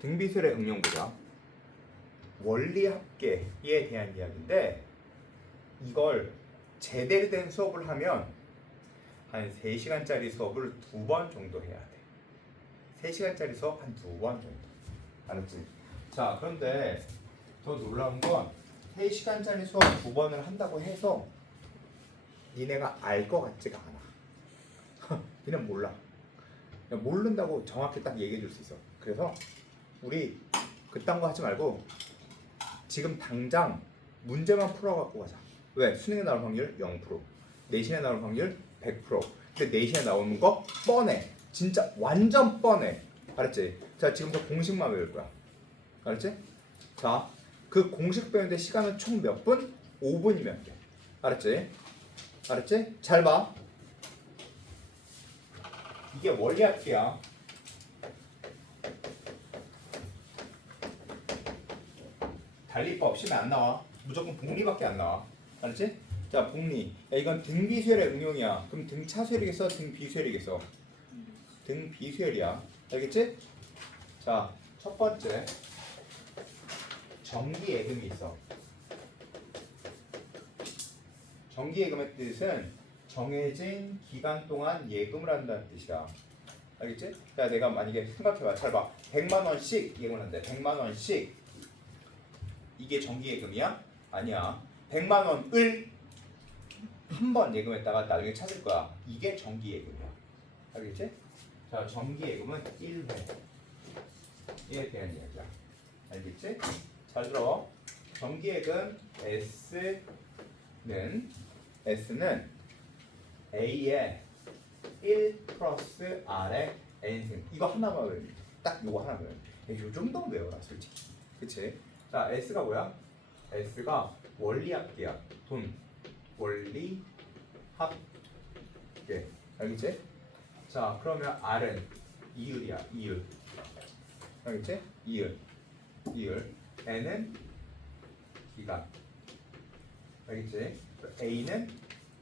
등비술의 응용 보자. 원리합계에 대한 이야기인데 이걸 제대로 된 수업을 하면 한 3시간짜리 수업을 2번 정도 해야 돼. 3시간짜리 수업 한 2번 정도. 알았지? 자, 그런데 더 놀라운 건 3시간짜리 수업 2번을 한다고 해서 니네가 알 것 같지가 않아. 니네 몰라. 모른다고 정확히 딱 얘기해 줄 수 있어. 그래서 우리 그딴 거 하지 말고 지금 당장 문제만 풀어갖고 가자. 왜? 수능에 나올 확률 0%, 내신에 나올 확률 100%. 근데 내신에 나오는 거 뻔해. 진짜 완전 뻔해. 알았지? 자, 지금부터 공식만 외울 거야. 알았지? 자, 그 공식 배우는데 시간은 총 몇 분? 5분이면 돼. 알았지? 알았지? 잘 봐. 이게 원리합계야. 달리법 시험에 안 나와. 무조건 복리밖에 안 나와. 알았지? 자, 복리. 야, 이건 등비수열의 응용이야. 그럼 등차수열이겠어? 등비수열이겠어? 등비수열이야. 알겠지? 자, 첫 번째 정기예금이 있어. 정기예금의 뜻은 정해진 기간 동안 예금을 한다는 뜻이다. 알겠지? 자, 내가 만약에 생각해봐. 잘 봐. 100만 원씩 예금을 한대. 100만 원씩. 이게 정기예금이야? 아니야. 100만 원을 한 번 예금했다가 나중에 찾을 거야. 이게 정기예금이야. 알겠지? 자, 정기예금은 1회에 대한 이야기야. 알겠지? 잘 들어. 정기예금 S는 A의 1 플러스 R의 N승. 이거 하나만 외우면 돼. 딱 이거 하나만 외우면 돼. 요 정도는 외워라 솔직히. 그치? 자, S가 뭐야? S가 원리합계야. 돈. 원리합계. 알겠지? 자, 그러면 R은 이율이야. 이율. 알겠지? 이율. N은 기간. 알겠지? A는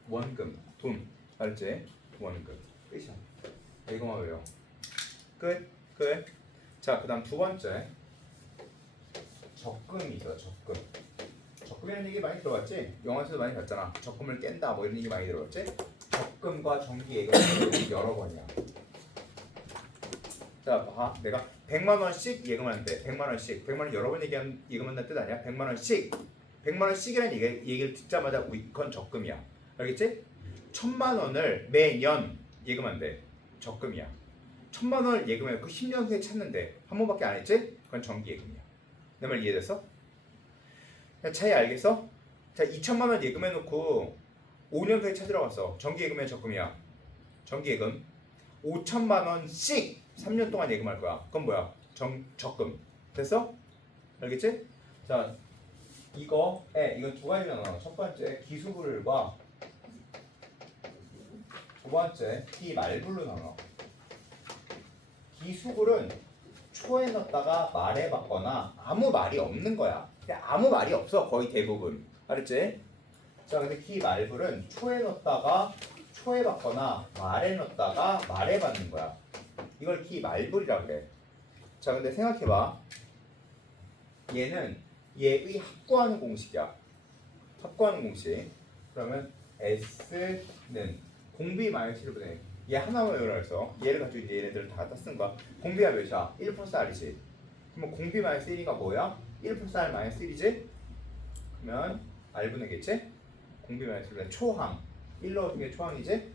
원금. 돈. 알겠지? 원금. 끝이야. 이거만 외워. 끝. 자, 그 다음 두 번째. 적금이 있어. 적금이라는 얘기 많이 들어봤지? 영화에서도 많이 봤잖아. 적금을 깬다 뭐 이런 얘기 많이 들어봤지? 적금과 정기예금 여러 번이야. 자, 봐. 내가 100만 원씩 예금하는데 100만 원씩 100만 원 여러 번 예금한다는 뜻 아니야? 100만 원씩 100만 원씩이라는 얘기를 듣자마자 그건 적금이야. 알겠지? 1000만 원을 매년 예금한대. 적금이야. 1000만 원을 예금해 그 10년 후에 찾는데 한 번밖에 안 했지? 그건 정기예금이야. 내 말 이해됐어? 차이 알겠어? 자, 2천만 원 예금해놓고 5년 후에 찾으러 갔어. 정기예금이야, 적금이야? 정기예금. 5천만 원씩 3년 동안 예금할 거야. 그건 뭐야? 적금. 됐어? 알겠지? 자, 이건 두 가지가 나와. 첫 번째 기수불과 두 번째 기말불로 나눠. 기수불은 초에 넣었다가 말에 받거나 아무 말이 없는 거야. 그냥 아무 말이 없어. 거의 대부분. 알았지? 자, 근데 기말불은 초에 넣었다가 초에 받거나 말에 넣었다가 말에 받는 거야. 이걸 기말불이라고 그래. 자, 근데 생각해봐. 얘는 얘의 합구하는 공식이야. 합구하는 공식. 그러면 S는 공비 마이너스 1분의 얘 하나만 외우라 했어. 얘를 가지고 이제 얘네들을 다 갖다 쓴 거야. 공비가 몇이야? 1 플러스 R이지. 그러면 공비 마이너스 1이가 뭐야? 1 플러스 R 마이너스 1이지? 그러면 R분의겠지? 공비 마이너스 1분의 초항. 1 넣어준 게 초항이지?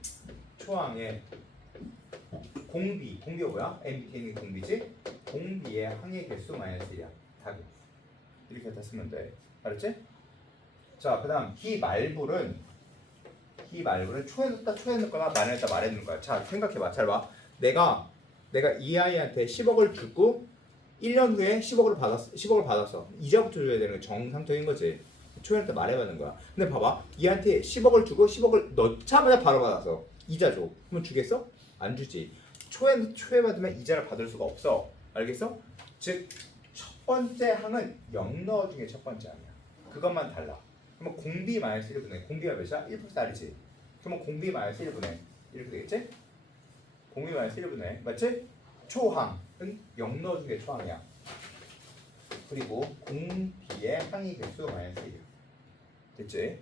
초항의 공비가 뭐야? MBT는 공비지? 공비의 항의 개수 마이너스 1이야. 답이. 이렇게 갖다 쓰면 돼. 알았지? 자, 그 다음 기말불은 초에 넣거나 말에 넣다 말에 넣는 거야. 자, 생각해봐. 잘 봐. 내가 이 아이한테 10억을 주고 1년 후에 10억을 받았어. 이자부터 줘야 되는 거 정상적인 거지. 초에 넣다 말에 받는 거야. 근데 봐봐. 얘한테 10억을 주고 10억을 넣자마자 바로 받았어. 이자 줘. 그러면 주겠어? 안 주지. 초에 받으면 이자를 받을 수가 없어. 알겠어? 즉 첫 번째 항은 0 넣어준 게 첫 번째 항이야. 그것만 달라. 그러면 공비 마이너스 1분의 공비가 몇이야? 1 플러스 R이지. 그러면 공비 마이너스 1분의 이렇게 되겠지? 공비 마이너스 1분의 맞지? 초항 0 넣어준 게 초항이야. 그리고 공 B의 항의 개수 마이너스 1이야. 됐지?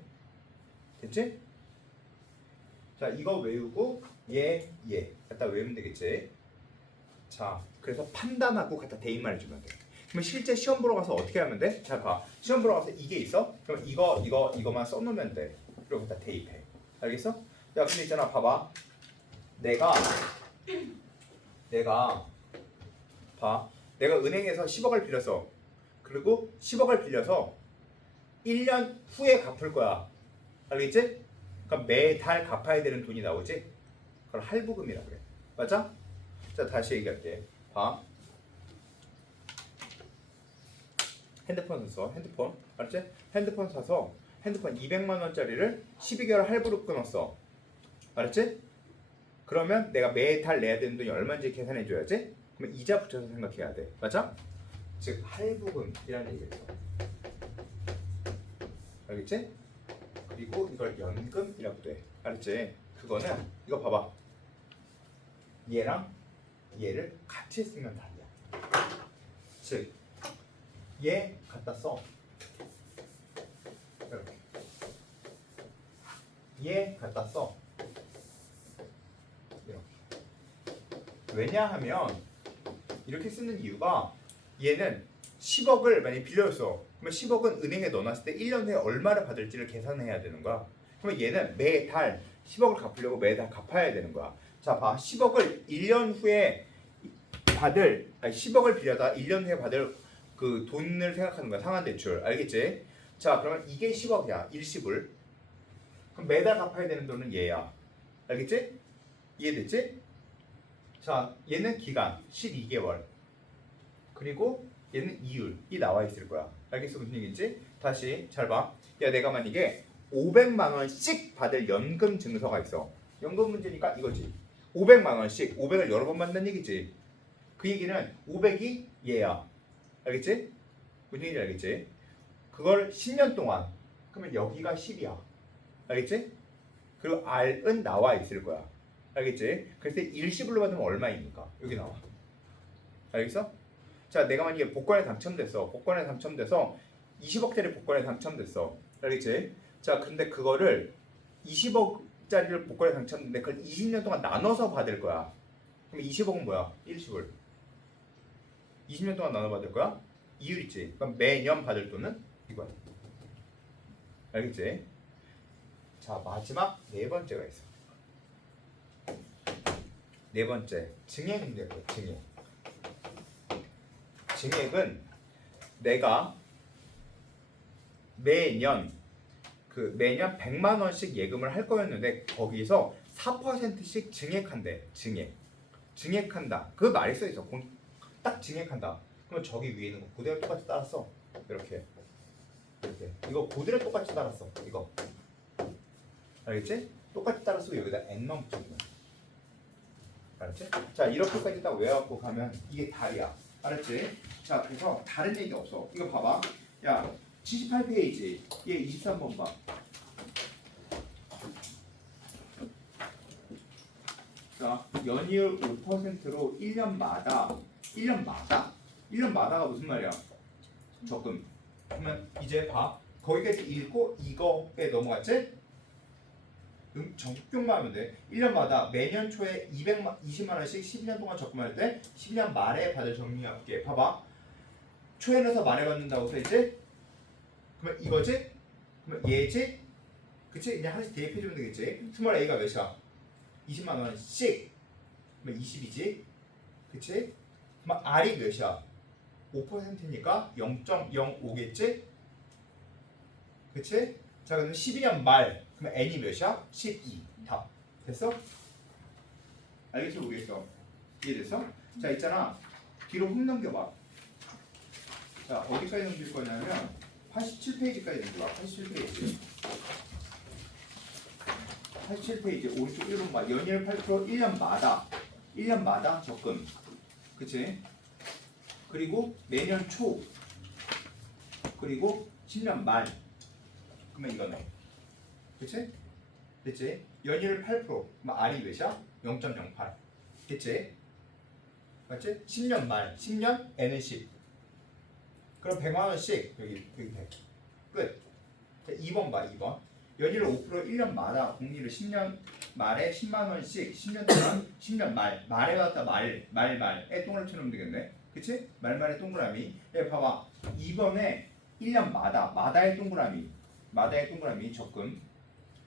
됐지? 자, 이거 외우고 얘 갖다 외우면 되겠지? 자, 그래서 판단하고 갖다 대입만 해주면 돼. 그럼 실제 시험 보러 가서 어떻게 하면 돼? 자, 봐. 시험 보러 가서 이게 있어? 그럼 이거만 써놓으면 돼. 그리고 갖다 대입해. 알겠어? 야, 근데 있잖아, 봐봐. 내가 은행에서 10억을 빌렸어. 그리고 10억을 빌려서 1년 후에 갚을 거야. 알겠지? 그럼 매달 갚아야 되는 돈이 나오지? 그걸 할부금이라 그래. 맞아? 자, 다시 얘기할게. 봐. 핸드폰 샀어. 핸드폰. 알았지? 핸드폰 사서 핸드폰 200만 원짜리를 12개월 할부로 끊었어. 알았지? 그러면 내가 매달 내야 되는 돈이 얼마인지 계산해 줘야지? 그러면 이자 붙여서 생각해야 돼. 맞아? 즉 할부금이라는 얘기겠어. 알겠지? 그리고 이걸 연금이라고 돼. 알았지? 그거는 이거 봐봐. 얘랑 얘를 같이 쓰면 답이야. 즉 얘 갖다 써. 이렇게. 얘 갖다 써. 이렇게. 왜냐하면 이렇게 쓰는 이유가 얘는 10억을 만약에 빌려줬어. 그러면 10억은 은행에 넣어놨을 때 1년 후에 얼마를 받을지를 계산해야 되는 거야. 그러면 얘는 매달 10억을 갚으려고 매달 갚아야 되는 거야. 자, 봐. 10억을 1년 후에 10억을 빌려다 1년 후에 받을 그 돈을 생각하는 거야. 상환대출. 알겠지? 자, 그러면 이게 10억이야. 일시불. 그럼 매달 갚아야 되는 돈은 얘야. 알겠지? 이해됐지? 자, 얘는 기간 12개월. 그리고 얘는 이율이 나와 있을 거야. 알겠어? 무슨 얘기인지? 다시 잘 봐. 야, 내가 만약에 500만 원씩 받을 연금 증서가 있어. 연금 문제니까 이거지. 500만 원씩 500을 여러 번 받는 얘기지. 그 얘기는 500이 얘야. 알겠지? 무슨 얘기인지 알겠지? 그걸 10년 동안. 그러면 여기가 10이야. 알겠지? 그리고 R은 나와 있을 거야. 알겠지? 그래서 일시불로 받으면 얼마입니까? 여기 나와. 알겠어? 자, 내가 만약에 복권에 당첨됐어. 복권에 당첨돼서 20억짜리 복권에 당첨됐어. 알겠지? 자, 근데 그거를 20억짜리를 복권에 당첨됐는데 그걸 20년 동안 나눠서 받을 거야. 그럼 20억은 뭐야? 일시불. 20년 동안 나눠 받을 거야? 이율 있지. 그럼 매년 받을 돈은 이거야. 알겠지? 자, 마지막 네 번째가 있어. 네 번째, 증액 문제야. 증액. 증액은 내가 매년 100만 원씩 예금을 할 거였는데 거기서 4%씩 증액한대. 증액한다. 그 말이 써 있어. 딱 증액한다. 그러면 저기 위에 있는 거 그대로 똑같이 따랐어. 이렇게. 이거 그대로 똑같이 따랐어. 이거. 알겠지? 똑같이 따라서 여기다 n만 붙여주면. 알았지? 자, 이렇게까지 딱 외워갖고 가면 이게 답이야. 알았지? 자, 그래서 다른 얘기 없어. 이거 봐봐. 야, 78페이지. 얘 23번 봐. 자, 연이율 5%로 1년마다가 무슨 말이야? 적금. 그러면 이제 봐. 거기까지 읽고 이거에 넘어갔지? 적용만 하면 돼. 1년마다 매년 초에 20만 원씩 12년 동안 적금할 때 12년 말에 받을 적립액. 봐봐. 초에 넣어서 말에 받는다고 써있지? 그러면 이거지? 그러면 얘지? 그치? 그냥 하나씩 대입해주면 되겠지? 스몰 A가 몇이야? 20만 원씩. 그러면 20이지? 그치? 그럼 R이 몇이야? 5%니까 0.05겠지? 그치? 자, 그럼 12년 말. 그럼 n이 몇이야? 12. 답. 됐어? 알겠어? 모르겠어? 이해됐어? 자, 있잖아. 뒤로 훅 넘겨봐. 자, 어디까지 넘길 거냐면 87페이지까지 넘겨봐. 87페이지. 87페이지 오른쪽 1번 봐. 연이율 8% 1년마다 적금. 그치? 그리고 매년 초. 그리고 10년 말. 그러면 이거네. 그치? 됐지? 연이율 8%. 그럼 R이 몇이야? 0.08. 됐지? 맞지? 10년 말 10년 N은 10. 그럼 100만 원씩 여기 100. 끝. 자, 2번 봐. 2번. 연일 5% 1년마다 복리를 10년 말에 10만 원씩 10년 동안 10년 말에 왔다 말에 동그라미 쳐놓으면 되겠네. 그치? 말에 동그라미. 예, 봐봐. 2번에 1년마다 마다의 동그라미 적금.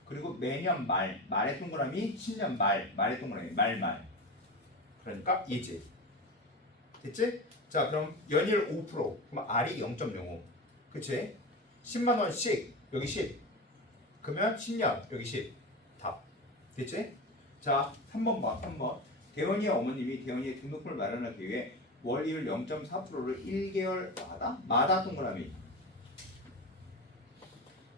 그리고 매년 말의 동그라미 10년 말의 동그라미 말. 그러니까 예지. 됐지? 자, 그럼 연일 5%. 그럼 R이 0.05. 그치? 10만 원씩 여기 10. 그러면 10년 여기 10. 답. 됐지? 자, 3번 봐. 3번. 대원이의 어머님이 대원이의 등록금을 마련하기 위해 월이율 0.4%를 1개월마다 동그라미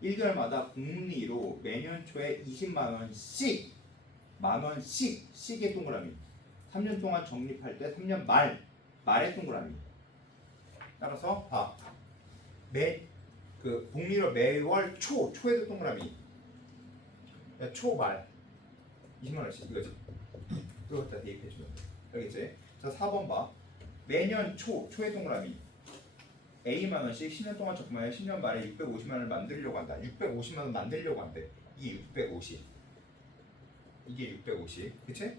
1개월마다 복리로 매년 초에 20만 원씩의 동그라미 3년 동안 적립할 때 3년 말의 동그라미. 따라서 봐. 그 복리로 매월 초에도 동그라미. 야, 초말 20만 원씩 이거지. 그거다 대입해 주면 돼. 알겠지? 자, 4번 봐. 매년 초에 동그라미. A만 원씩 10년 동안 적금하여 10년 말에 650만 원을 만들려고 한다. 650만 원 만들려고 한대. 이게 650. 이게 650. 그치?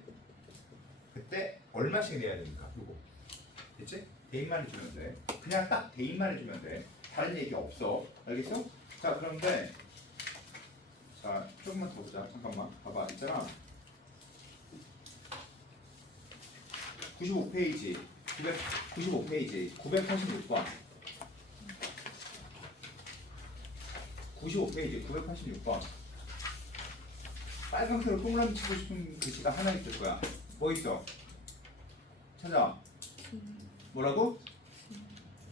그때 얼마씩 내야 됩니까? 요거. 그치? 대입만 해주면 돼. 그냥 딱 대입만 해주면 돼. 다른 얘기 없어. 알겠어? 자, 그런데 자, 조금만 더 보자. 잠깐만. 봐봐. 있잖아. 95페이지. 95페이지. 986번. 95페이지 986번. 빨간색으로 동그라미 치고 싶은 글씨가 하나 있을 거야. 뭐 있어? 찾아. 뭐라고?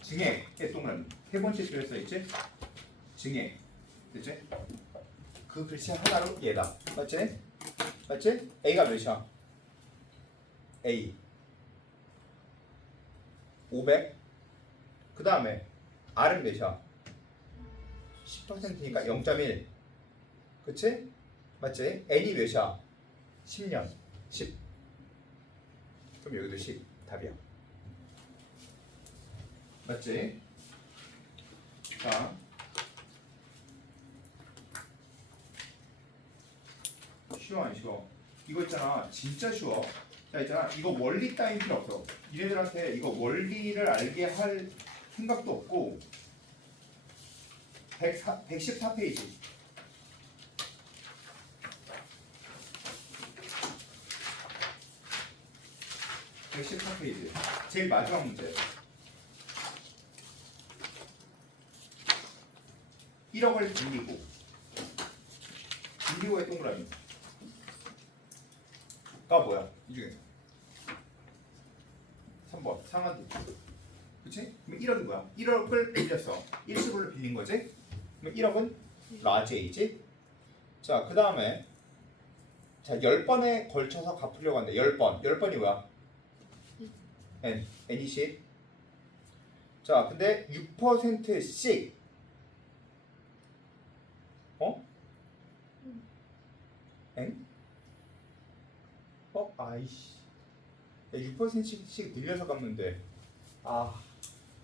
증액의 동그라미. 세 번째 줄에 써 있지? 증액. 됐지? 그 글씨 하나로 얘다. 맞지? 맞지? A가 몇이야? A 500. 그 다음에 R은 몇이야? 10%니까 0.1. 그치? 맞지? N이 몇이야? 10년 10. 그럼 여기도 10 답이야. 맞지? 자, 쉬워 안 쉬워? 이거 있잖아. 진짜 쉬워. 자, 있잖아. 이거 원리 따윈 필요 없어. 얘네들한테 이거 원리를 알게 할 생각도 없고. 114페이지. 제일 마지막 문제. 1억을 빌리고의 동그라미. 가 뭐야? 이 중에서 3번 상환 대출. 그치? 그럼 1억이 뭐야? 1억을 빌렸어. 일시불로 빌린 거지? 그럼 1억은 라지 A지? 자, 그 다음에 자, 10번에 걸쳐서 갚으려고 한다. 10번. 10번이 뭐야? N이 10. 자, 근데 6%씩 N? 아이씨. 6%씩 늘려서 갚는데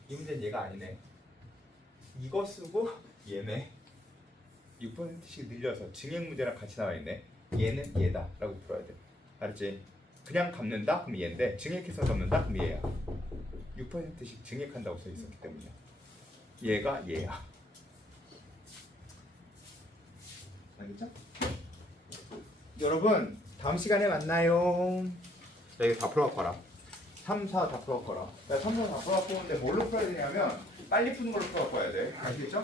이 문제는 얘가 아니네. 이거 쓰고 얘네 6%씩 늘려서 증액 문제랑 같이 나와 있네. 얘는 얘다 라고 풀어야 돼. 알았지? 그냥 갚는다? 그럼 얘인데 증액해서 갚는다? 그럼 얘야. 6%씩 증액한다고 써 있었기 때문이야. 얘가 얘야. 알겠죠? 여러분 다음 시간에 만나요. 자, 이거 다 풀어갖고 와라. 3, 4 다 풀어갖고 와라. 3, 4 다 풀어갖고 오는데 뭘로 풀어야 되냐면 빨리 푸는 걸로 풀어갖고 와야 돼. 아시겠죠?